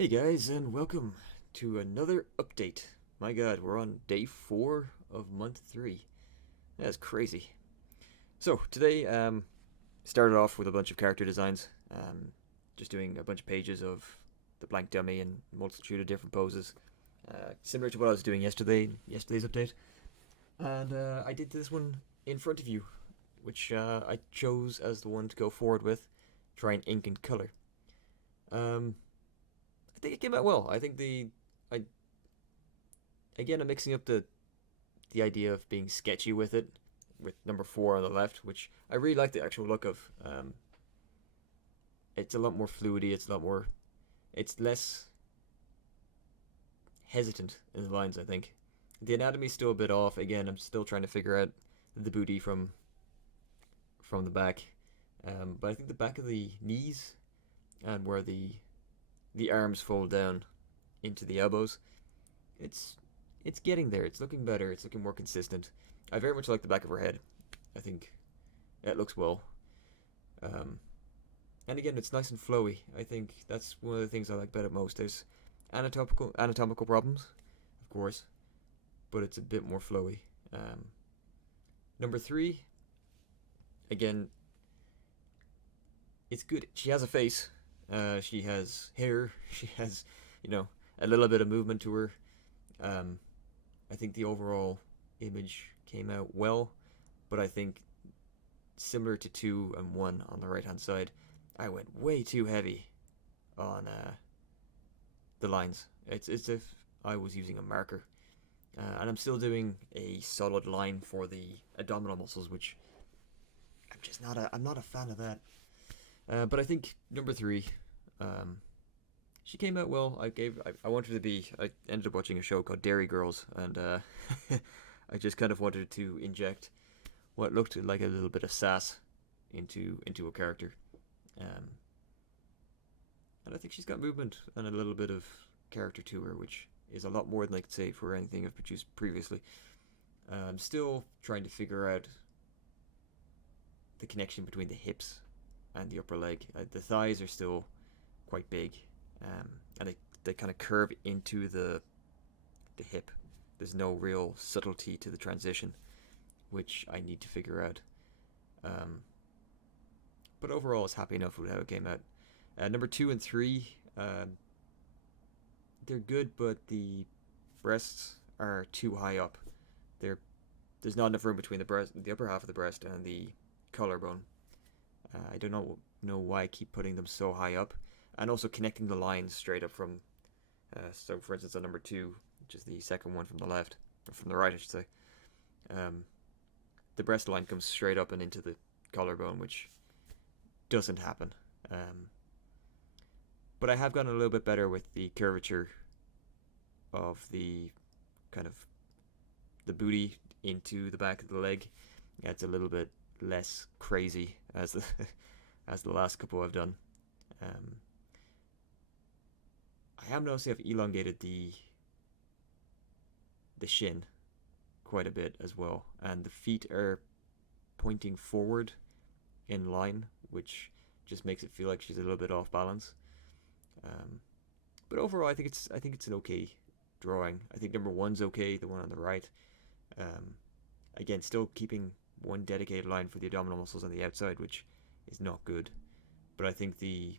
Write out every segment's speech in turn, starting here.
Hey guys, and welcome to another update. My god, we're on day 4 of month 3. That's crazy. So, today, started off with a bunch of character designs. Just doing a bunch of pages of the blank dummy and multitude of different poses. Similar to what I was doing yesterday's update. And I did this one in front of you, which I chose as the one to go forward with. Try and ink and color. I think it came out well. I think I again I'm mixing up the idea of being sketchy with it, with number 4 on the left, which I really like the actual look of. It's a lot more fluidy. It's less hesitant in the lines. I think the anatomy's still a bit off. Again, I'm still trying to figure out the booty from the back, but I think the back of the knees and where the arms fold down into the elbows. It's getting there. It's looking better. It's looking more consistent. I very much like the back of her head. I think it looks well. And again, it's nice and flowy. I think that's one of the things I like about it most. There's anatomical problems, of course, but it's a bit more flowy. Number 3, again, it's good. She has a face. She has hair. She has, a little bit of movement to her. I think the overall image came out well, but I think similar to 2 and 1 on the right hand side, I went way too heavy on the lines. It's as if I was using a marker, and I'm still doing a solid line for the abdominal muscles, which I'm not a fan of that. But I think number 3, she came out well. I wanted her to be. I ended up watching a show called Dairy Girls, and I just kind of wanted to inject what looked like a little bit of sass into a character, and I think she's got movement and a little bit of character to her, which is a lot more than I could say for anything I've produced previously. I'm still trying to figure out the connection between the hips and the upper leg. The thighs are still quite big, and they kind of curve into the hip. There's no real subtlety to the transition, which I need to figure out. But overall, I was happy enough with how it came out. Number 2 and 3, they're good, but the breasts are too high up. There's not enough room between the upper half of the breast and the collarbone. I don't know why I keep putting them so high up, and also connecting the lines straight up from. So, for instance, on number 2, which is the second one from the left, or from the right, I should say, the breast line comes straight up and into the collarbone, which doesn't happen. But I have gotten a little bit better with the curvature of the kind of the booty into the back of the leg. It's a little bit less crazy as the as the last couple I've done. I am noticing I've elongated the shin quite a bit as well, and the feet are pointing forward in line, which just makes it feel like she's a little bit off balance. But overall, I think it's an okay drawing. I think number 1's okay, the one on the right. Again, still keeping one dedicated line for the abdominal muscles on the outside, which is not good. But I think the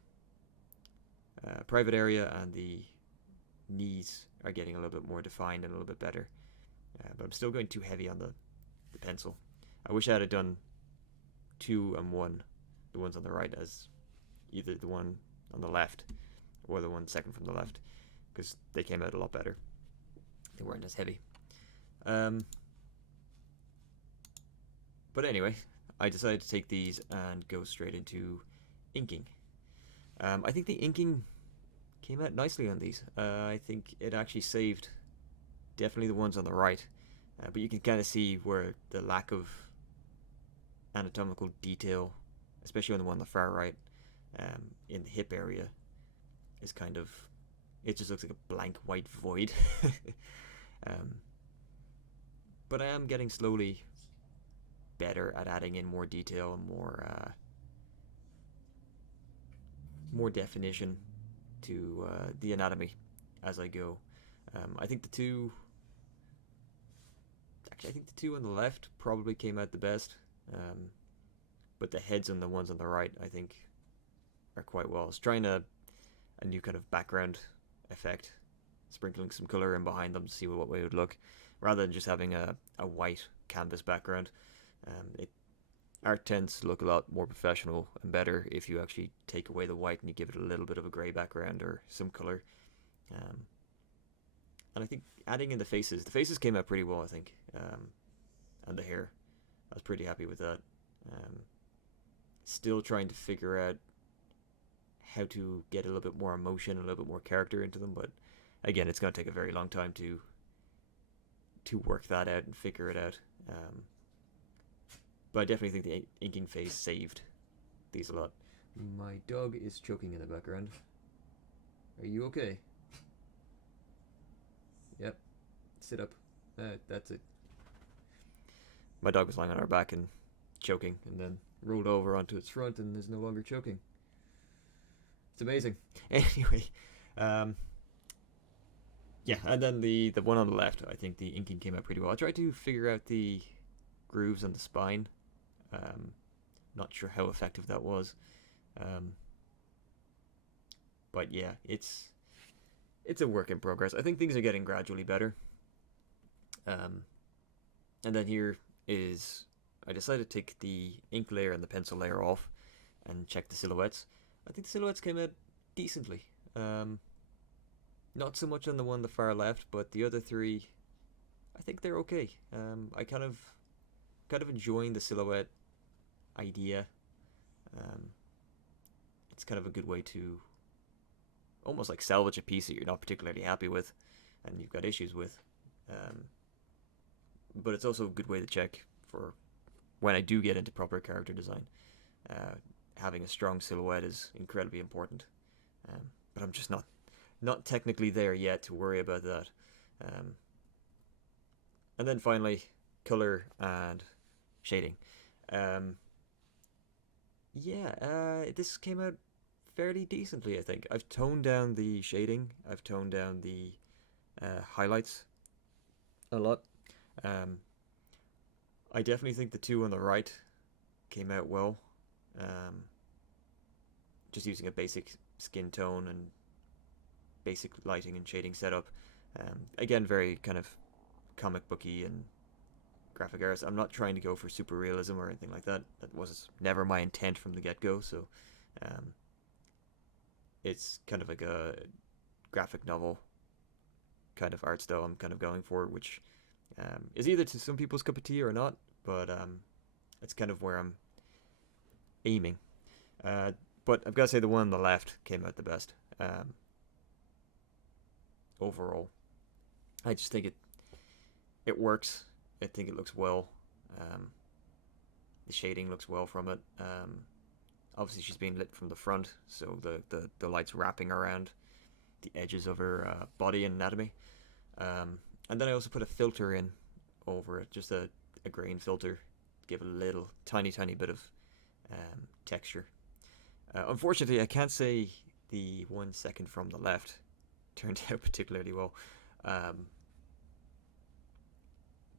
private area and the knees are getting a little bit more defined and a little bit better. But I'm still going too heavy on the pencil. I wish I had done 2 and 1, the ones on the right, as either the one on the left or the one second from the left, because they came out a lot better. They weren't as heavy. But anyway, I decided to take these and go straight into inking. I think the inking came out nicely on these. I think it actually saved definitely the ones on the right, but you can kind of see where the lack of anatomical detail, especially on the one on the far right, in the hip area, is kind of, it just looks like a blank white void. But I am getting slowly better at adding in more detail and more definition the anatomy as I go. I think the two on the left probably came out the best, but the heads on the ones on the right I think are quite well. I was trying a new kind of background effect, sprinkling some color in behind them to see what way it would look, rather than just having a white canvas background. Art tends to look a lot more professional and better if you actually take away the white and you give it a little bit of a grey background or some color. And I think adding in the faces came out pretty well, I think, and the hair. I was pretty happy with that. Still trying to figure out how to get a little bit more emotion, a little bit more character into them, but again, it's going to take a very long time to work that out and figure it out. But I definitely think the inking phase saved these a lot. My dog is choking in the background. Are you okay? Yep. Sit up. That's it. My dog was lying on her back and choking, and then rolled over onto its front and is no longer choking. It's amazing. Anyway, yeah, and then the one on the left, I think the inking came out pretty well. I tried to figure out the grooves on the spine. Not sure how effective that was. But yeah, it's a work in progress. I think things are getting gradually better. And then here is, I decided to take the ink layer and the pencil layer off and check the silhouettes. I think the silhouettes came out decently. Not so much on the one on the far left, but the other three, I think they're okay. I kind of enjoying the silhouette idea. It's kind of a good way to almost like salvage a piece that you're not particularly happy with and you've got issues with. But it's also a good way to check for when I do get into proper character design. Having a strong silhouette is incredibly important. But I'm just not technically there yet to worry about that. And then finally, color and shading. This came out fairly decently, I think. I've toned down the shading. I've toned down the highlights a lot. I definitely think the two on the right came out well. Just using a basic skin tone and basic lighting and shading setup. Again, very kind of comic booky and graphic arts. I'm not trying to go for super realism or anything like that. That was never my intent from the get-go, so it's kind of like a graphic novel kind of art style I'm kind of going for, which is either to some people's cup of tea or not, but it's kind of where I'm aiming. But I've got to say the one on the left came out the best. Overall, I just think it works. I think it looks well. The shading looks well from it. Obviously she's being lit from the front, so the light's wrapping around the edges of her body and anatomy. And then I also put a filter in over it, just a grain filter, to give it a little tiny bit of texture. Unfortunately, I can't say the 1 second from the left turned out particularly well.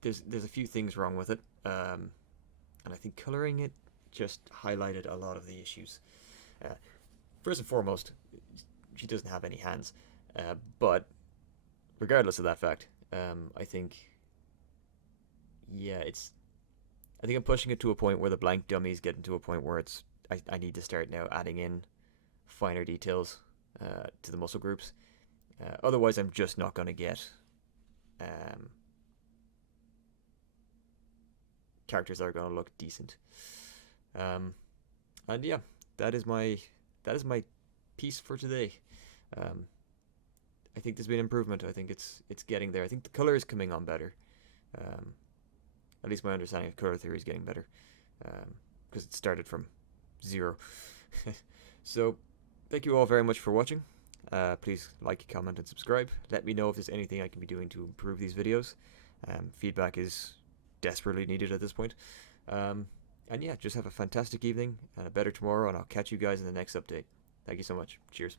There's a few things wrong with it, and I think coloring it just highlighted a lot of the issues. First and foremost, she doesn't have any hands, but regardless of that fact, I think I'm pushing it to a point where the blank dummies getting to a point where I need to start now adding in finer details to the muscle groups. Otherwise, I'm just not going to get characters that are going to look decent. And yeah, that is my piece for today. I think there's been improvement. I think it's getting there. I think the color is coming on better. At least my understanding of color theory is getting better, because it started from 0. So thank you all very much for watching. Please like, comment, and subscribe. Let me know if there's anything I can be doing to improve these videos. Feedback is desperately needed at this point. And yeah, just have a fantastic evening and a better tomorrow, and I'll catch you guys in the next update. Thank you so much. Cheers.